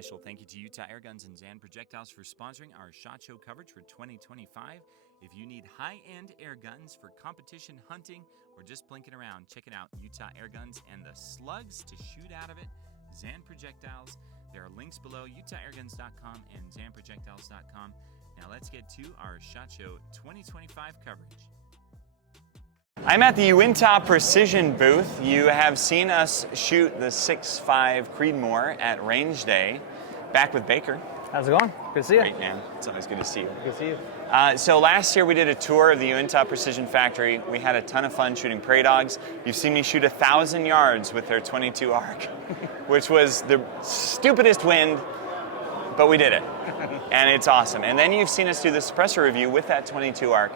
Special thank you to Utah Air Guns and Zan Projectiles for sponsoring our SHOT Show coverage for 2025. If you need high-end air guns for competition hunting or just blinking around, check it out. Utah Air Guns and the slugs to shoot out of it. Zan Projectiles. There are links below, UtahAirGuns.com and ZanProjectiles.com. Now let's get to our SHOT Show 2025 coverage. I'm at the Uintah Precision booth. You have seen us shoot the 6.5 Creedmoor at Range Day. Back with Baker. How's it going? Good to see you. Great, man. It's always good to see you. Good to see you. So last year we did a tour of the Uintah Precision factory. We had a ton of fun shooting prairie dogs. You've seen me shoot 1,000 yards with their 22 arc, which was the stupidest wind, but we did it. And it's awesome. And then you've seen us do the suppressor review with that 22 arc.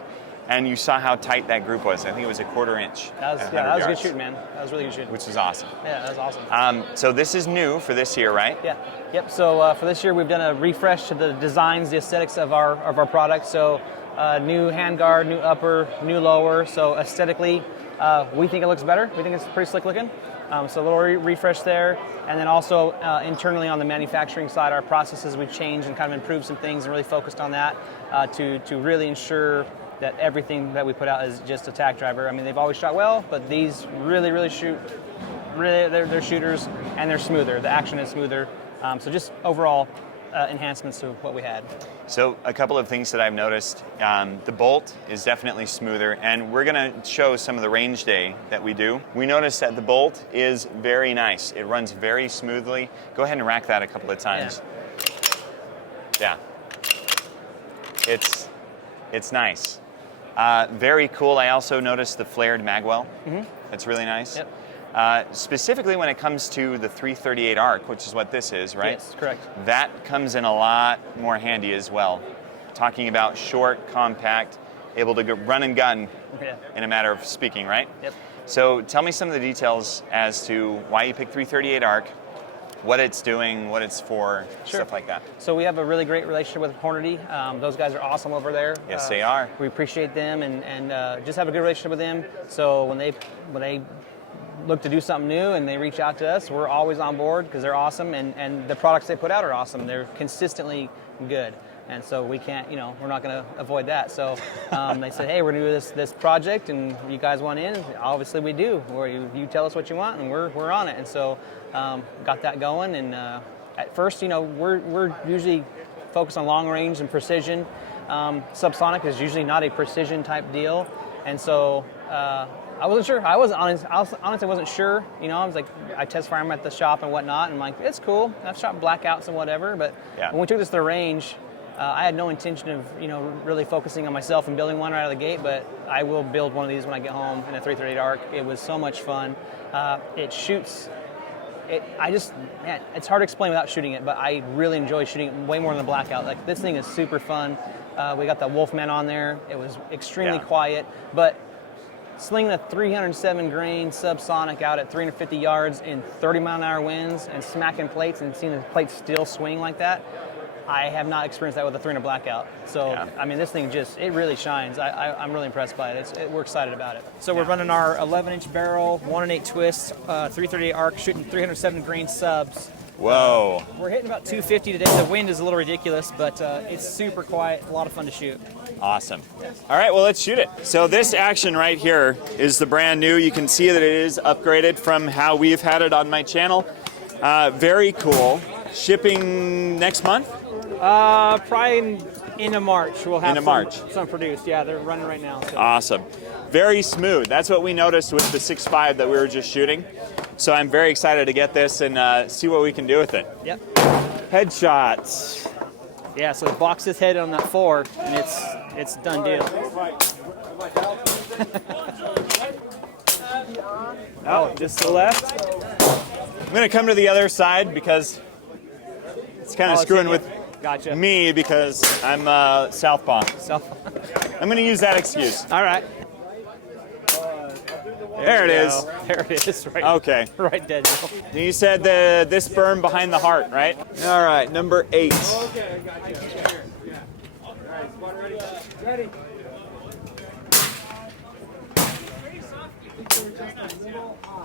And you saw how tight that group was. I think it was a 1/4 inch. That was good shooting, man. That was really good shooting. Which was awesome. Yeah, that was awesome. So this is new for this year, right? Yeah. Yep. So for this year, we've done a refresh to the designs, the aesthetics of our product. So new handguard, new upper, new lower. So aesthetically, we think it looks better. We think it's pretty slick looking. So a little refresh there. And then also internally on the manufacturing side, our processes we've changed and kind of improved some things and really focused on that to really ensure that everything that we put out is just a tack driver. I mean, they've always shot well, but these really shoot. They're shooters, and they're smoother. The action is smoother. So just overall enhancements to what we had. So a couple of things that I've noticed. The bolt is definitely smoother, and we're going to show some of the range day that we do. We noticed that the bolt is very nice. It runs very smoothly. Go ahead and rack that a couple of times. Yeah. It's nice. Very cool. I also noticed the flared magwell. That's really nice. Yep. Specifically when it comes to the 338 arc, which is what this is, right? Yes, correct. That comes in a lot more handy as well. Talking about short, compact, able to run and gun in a matter of speaking, right? Yep. So tell me some of the details as to why you picked 338 arc, what it's doing, what it's for, stuff like that. So we have a really great relationship with Hornady. Those guys are awesome over there. Yes, they are. We appreciate them and just have a good relationship with them. So when they look to do something new and they reach out to us, we're always on board because they're awesome and the products they put out are awesome. They're consistently good. And so we can't, we're not going to avoid that. So they said, hey, we're going to do this project, and you guys want in? Obviously we do. You tell us what you want, and we're on it. And so got that going. And at first, we're usually focused on long range and precision. Subsonic is usually not a precision type deal. And so I wasn't sure. I honestly wasn't sure. I was like, I test fire them at the shop and whatnot, and I'm like, it's cool. I've shot blackouts and whatever. But when we took this to the range, I had no intention of, really focusing on myself and building one right out of the gate, but I will build one of these when I get home in a 338 arc. It was so much fun. It shoots. It's hard to explain without shooting it, but I really enjoy shooting it way more than the blackout. Like, this thing is super fun. We got the Wolfman on there. It was extremely quiet, but slinging a 307 grain subsonic out at 350 yards in 30-mile-an-hour winds and smacking plates and seeing the plates still swing like that, I have not experienced that with a 300 blackout. So, I mean, this thing it really shines. I'm really impressed by it. We're excited about it. So we're running our 11-inch barrel, 1 1/8 twist, 338 arc, shooting 307 grain subs. Whoa. We're hitting about 250 today. The wind is a little ridiculous, but it's super quiet, a lot of fun to shoot. Awesome. All right, well, let's shoot it. So this action right here is the brand new. You can see that it is upgraded from how we've had it on my channel. Very cool. Shipping next month? Probably into March. We'll have some produced. Yeah, they're running right now. So. Awesome. Very smooth. That's what we noticed with the 6.5 that we were just shooting. So I'm very excited to get this and see what we can do with it. Yep. Headshots. Yeah, so the box is headed on that 4, and it's done deal. Oh, just to the left. I'm going to come to the other side because it's kind of screwing with me because I'm southpaw. I'm going to use that excuse. All right. There it is. There it is. Right. Okay. Right dead. You said this berm behind the heart, right? All right, number 8. Okay, I got you. Here. Yeah. All right, squad ready? Ready.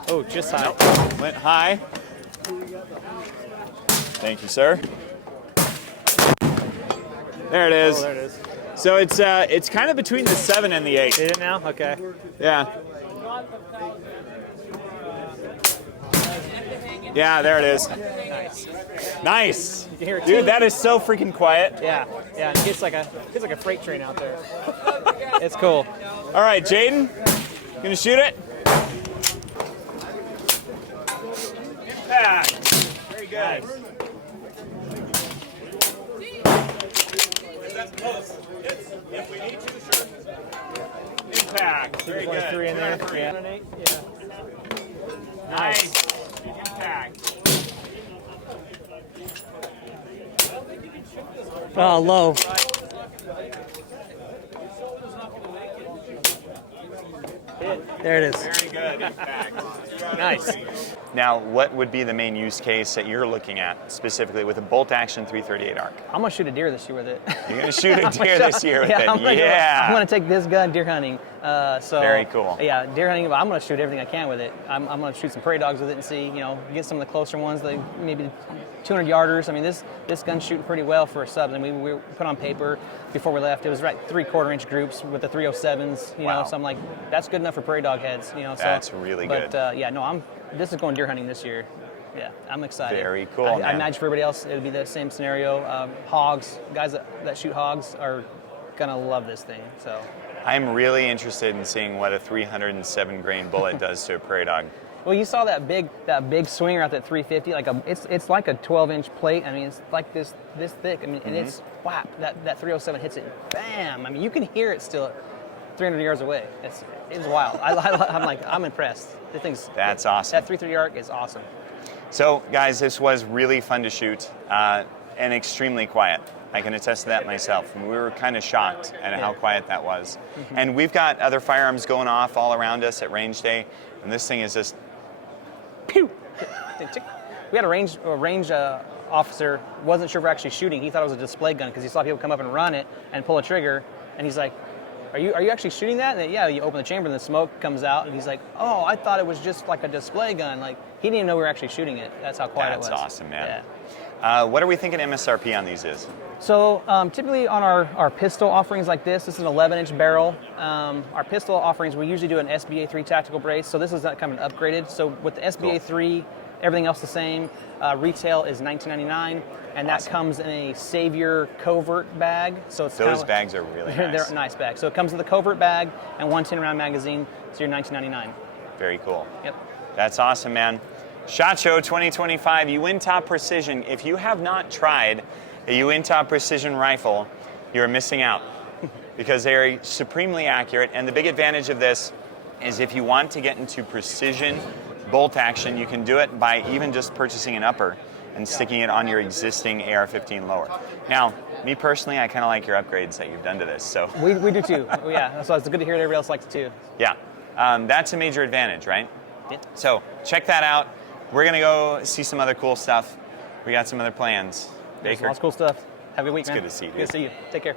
Oh, just high. Nope. Went high. Thank you, sir. There it is. Oh, there it is. So it's kind of between the 7 and the 8. Did it now? Okay. Yeah. Yeah, there it is. Nice. Nice. You can hear it Dude, too. that is so freaking quiet. Yeah. Yeah. And it's like a freight train out there. It's cool. All right, Jaden, gonna shoot it? Impact. Very good. Nice. That's close. If we need to, sure. Impact. Very There's good. 3 in there. 3. Yeah. Yeah. Nice. Impact. Oh, low. There it is. Very good. Impact. Nice. Now, what would be the main use case that you're looking at specifically with a bolt action 338 arc? I'm gonna shoot a deer this year with it. You're gonna shoot a deer this year with it. I'm gonna take this gun deer hunting. So Very cool. Yeah, deer hunting. But I'm gonna shoot everything I can with it. I'm gonna shoot some prairie dogs with it and see, get some of the closer ones, like maybe 200 yarders. I mean, this gun's shooting pretty well for a sub. And we put on paper before we left. It was right 3/4 inch groups with the 307s. Wow. So I'm like, that's good enough for prairie dog heads. So, That's really good. But yeah, no, this is going deer hunting this year. Yeah, I'm excited. Very cool, I man. imagine for everybody else, it would be the same scenario. Hogs, guys that shoot hogs are gonna love this thing. So I'm really interested in seeing what a 307 grain bullet does to a prairie dog. well, you saw that big swinger out that 350. It's like a 12-inch plate. I mean, it's like this thick. I mean, and it's whap. That 307 hits it, bam. I mean, you can hear it still 300 yards away. It's wild. I'm impressed. That's awesome. That 330 arc is awesome. So, guys, this was really fun to shoot and extremely quiet. I can attest to that myself. We were kind of shocked at how quiet that was. And we've got other firearms going off all around us at range day, and this thing is just pew. We had a range officer, wasn't sure if we're actually shooting. He thought it was a display gun because he saw people come up and run it and pull a trigger, and he's like, Are you actually shooting that? And then, yeah, you open the chamber and the smoke comes out, and he's like, oh, I thought it was just like a display gun. Like, he didn't even know we were actually shooting it. That's how quiet it was. That's awesome, man. Yeah. What are we thinking MSRP on these is? So typically on our pistol offerings like this is an 11-inch barrel. Our pistol offerings, we usually do an SBA-3 tactical brace. So this is kind of an upgraded. So with the SBA-3, everything else the same. Retail is $19.99, and that comes in a Savior covert bag. So it's Those bags are really nice. They're a nice bag. So it comes with a covert bag and one 10-round magazine. So you're $19.99. Very cool. Yep. That's awesome, man. SHOT Show 2025, Uintah Precision. If you have not tried a Uintah Precision rifle, you're missing out because they are supremely accurate. And the big advantage of this is if you want to get into precision bolt action, you can do it by even just purchasing an upper and sticking it on your existing AR-15 lower. Now, me personally, I kind of like your upgrades that you've done to this. So We do too. Yeah, so it's good to hear that everybody else likes it too. yeah, that's a major advantage, right? Yeah. So check that out. We're gonna go see some other cool stuff. We got some other plans. There's Baker. lots of cool stuff. Have a good week, It's man. good to see you, Good dude. to see you. Take care.